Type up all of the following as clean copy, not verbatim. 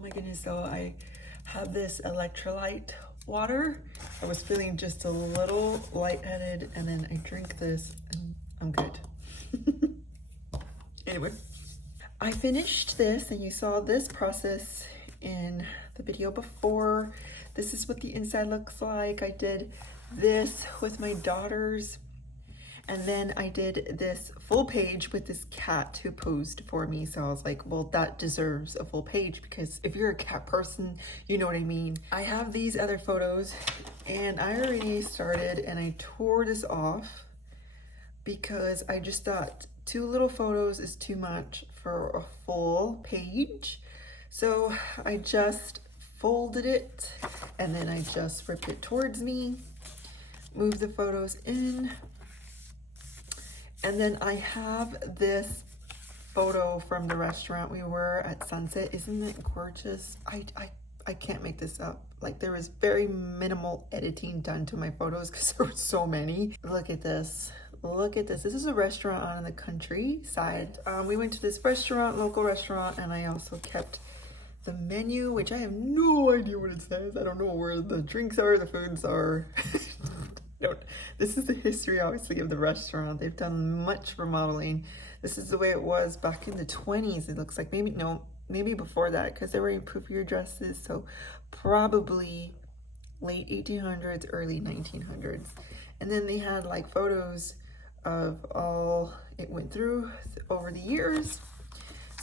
Oh my goodness, so I have this electrolyte water. I was feeling just a little lightheaded, and then I drink this and I'm good. Anyway, I finished this and you saw this process in the video before. This is what the inside looks like. I did this with my daughters, and then I did this full page with this cat who posed for me. So I was like, well, that deserves a full page, because if you're a cat person, you know what I mean. I have these other photos and I already started, and I tore this off because I just thought 2 little photos is too much for a full page. So I just folded it and then I just ripped it towards me, moved the photos in. And then I have this photo from the restaurant we were at Sunset. Isn't it gorgeous? I can't make this up. Like, there was very minimal editing done to my photos because there were so many. Look at this. Look at this. This is a restaurant on the countryside. We went to this restaurant, local restaurant, and I also kept the menu, which I have no idea what it says. I don't know where the drinks are, the foods are. No, this is the history, obviously, of the restaurant. They've done much remodeling. This is the way it was back in the 20s. It looks like maybe before that, because they were in poofier dresses. So probably late 1800s, early 1900s. And then they had like photos of all it went through over the years.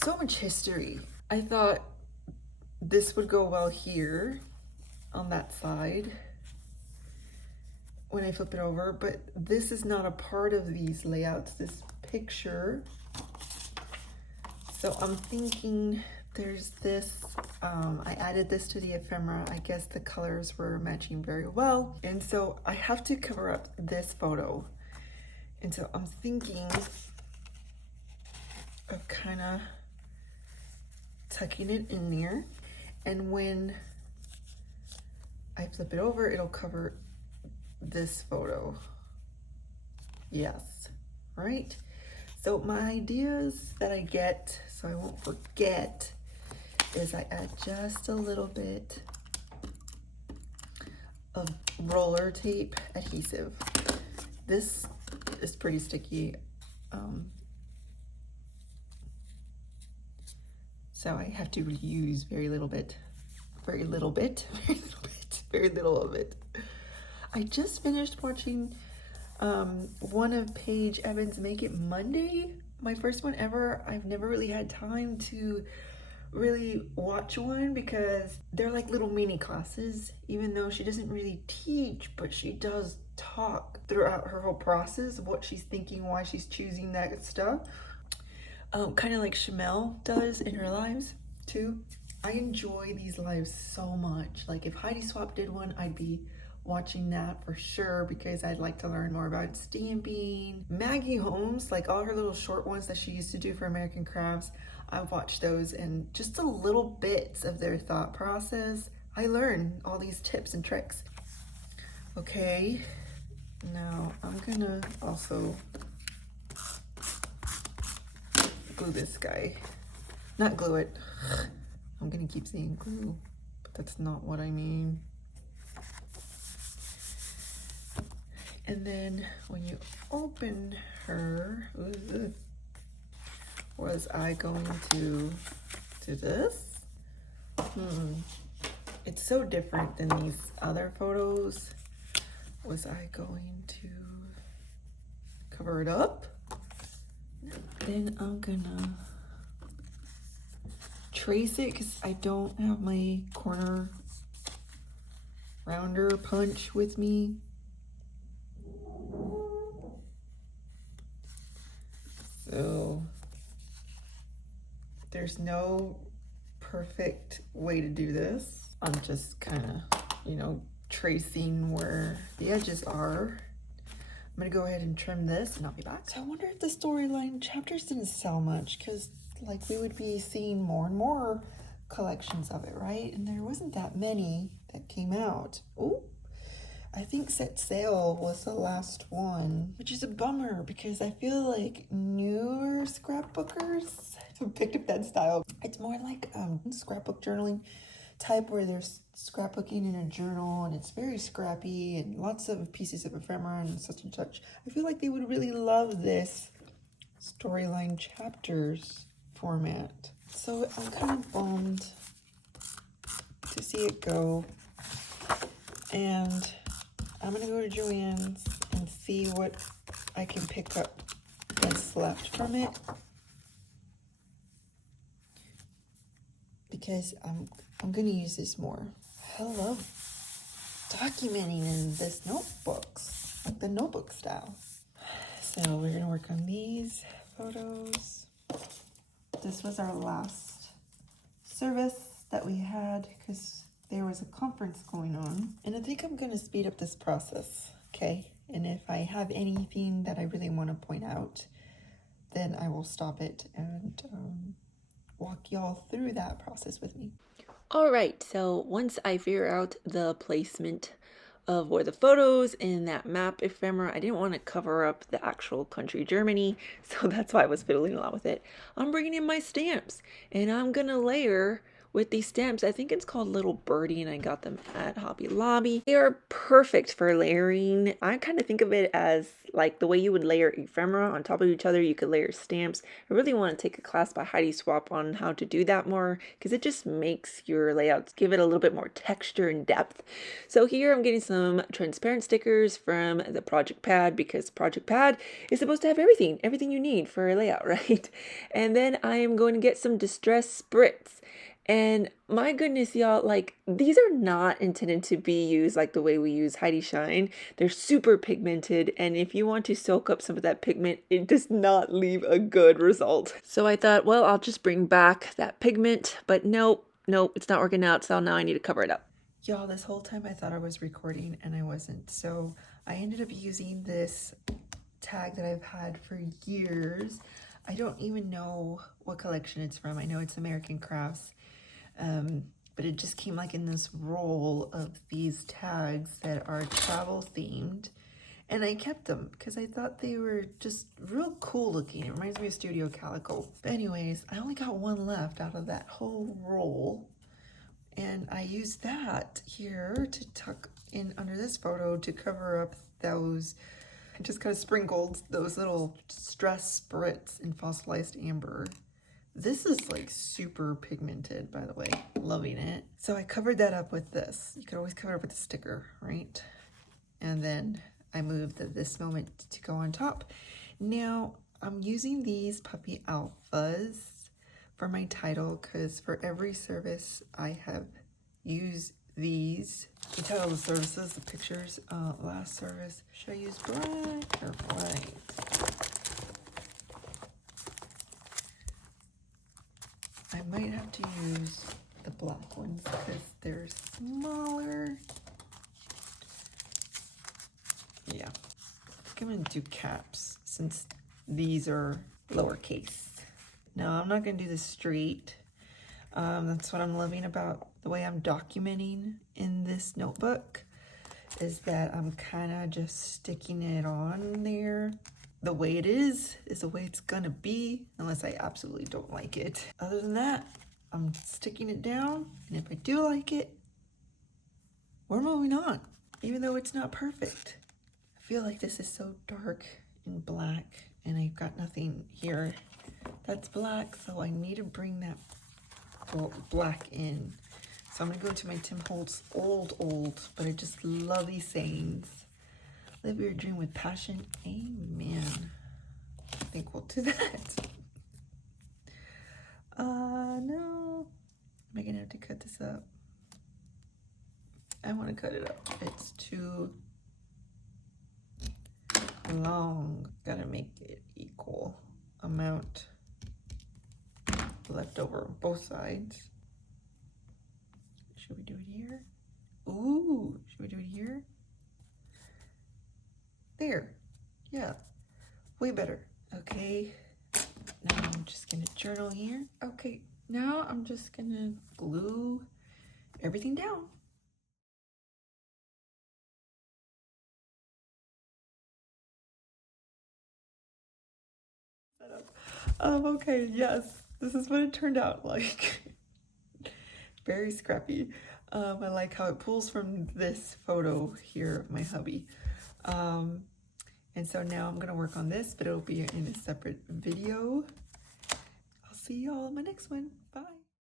So much history. I thought this would go well here on that side when I flip it over, but this is not a part of these layouts, this picture. So I'm thinking there's this, I added this to the ephemera. I guess the colors were matching very well. And so I have to cover up this photo. And so I'm thinking of kind of tucking it in there. And when I flip it over, it'll cover this photo. Yes, right? So my ideas that I get, so I won't forget, is I add just a little bit of roller tape adhesive. This is pretty sticky. So I have to use very little of it. I just finished watching one of Paige Evans' Make It Monday, my first one ever. I've never really had time to really watch one because they're like little mini classes, even though she doesn't really teach, but she does talk throughout her whole process of what she's thinking, why she's choosing that stuff. Kind of like Shamel does in her lives too. I enjoy these lives so much. Like if Heidi Swap did one, I'd be watching that for sure because I'd like to learn more about stamping. Maggie Holmes, like all her little short ones that she used to do for American Crafts, I've watched those, and just the little bits of their thought process, I learn all these tips and tricks. Okay, now I'm gonna also glue this guy. Not glue it. I'm gonna keep saying glue, but that's not what I mean. And then when you open her, was I going to do this? It's so different than these other photos. Was I going to cover it up? Then I'm gonna trace it because I don't have my corner rounder punch with me. So there's no perfect way to do this. I'm just kind of, tracing where the edges are. I'm gonna go ahead and trim this and I'll be back. So I wonder if the storyline chapters didn't sell much because like we would be seeing more and more collections of it, right? And there wasn't that many that came out. Oh, I think Set Sail was the last one, which is a bummer because I feel like newer scrapbookers So picked up that style. It's more like scrapbook journaling type where there's scrapbooking in a journal and it's very scrappy and lots of pieces of ephemera and such and such. I feel like they would really love this storyline chapters format. So I'm kind of bummed to see it go. And I'm gonna go to Joann's and see what I can pick up that's left from it. Because I'm gonna use this more. I love documenting in this notebooks, like the notebook style. So we're gonna work on these photos. This was our last service that we had because there was a conference going on. And I think I'm gonna speed up this process, okay? And if I have anything that I really wanna point out, then I will stop it and walk y'all through that process with me. All right, so once I figure out the placement of where the photos in that map ephemera, I didn't want to cover up the actual country Germany, so that's why I was fiddling a lot with it. I'm bringing in my stamps, and I'm gonna layer with these stamps. I think it's called Little Birdie, and I got them at Hobby Lobby. They are perfect for layering. I kind of think of it as like the way you would layer ephemera on top of each other. You could layer stamps. I really want to take a class by Heidi Swap on how to do that more because it just makes your layouts give it a little bit more texture and depth. So here I'm getting some transparent stickers from the project pad because project pad is supposed to have everything you need for a layout, right? And then I am going to get some distress spritz. And my goodness, y'all, like these are not intended to be used like the way we use Heidi Shine. They're super pigmented, and if you want to soak up some of that pigment, it does not leave a good result. So I thought, well, I'll just bring back that pigment, but nope, it's not working out, so now I need to cover it up. Y'all, this whole time I thought I was recording and I wasn't. So I ended up using this tag that I've had for years. I don't even know what collection it's from. I know it's American Crafts. But it just came like in this roll of these tags that are travel themed. And I kept them because I thought they were just real cool looking. It reminds me of Studio Calico. But anyways, I only got one left out of that whole roll. And I used that here to tuck in under this photo to cover up those, I just kind of sprinkled those little stress spritz in fossilized amber. This is like super pigmented, by the way, loving it. So I covered that up with this. You could always cover it up with a sticker, right? And then I moved this moment to go on top. Now I'm using these puppy alphas for my title because for every service I have used these. The title of the services, the pictures, last service. Should I use black or white? I might have to use the black ones because they're smaller. Yeah, I think I'm gonna do caps since these are lowercase. No, I'm not gonna do this straight. That's what I'm loving about the way I'm documenting in this notebook is that I'm kind of just sticking it on there. The way it is the way it's gonna be unless I absolutely don't like it. Other than that, I'm sticking it down, and if I do like it, we're moving on, even though it's not perfect. I feel like this is so dark and black, and I've got nothing here that's black, so I need to bring that black in. So I'm gonna go to my Tim Holtz old, but I just love these sayings. Live your dream with passion. Amen. I think we'll do that. No. Am I gonna have to cut this up? I want to cut it up. It's too long. Gotta make it equal amount left over on both sides. Should we do it here? Ooh, should we do it here? There. Yeah, way better. Okay, now I'm just gonna journal here. Okay, now I'm just gonna glue everything down. Okay, yes, this is what it turned out like. Very scrappy. I like how it pulls from this photo here of my hubby. And so now I'm gonna work on this, but it'll be in a separate video. I'll see y'all in my next one. Bye.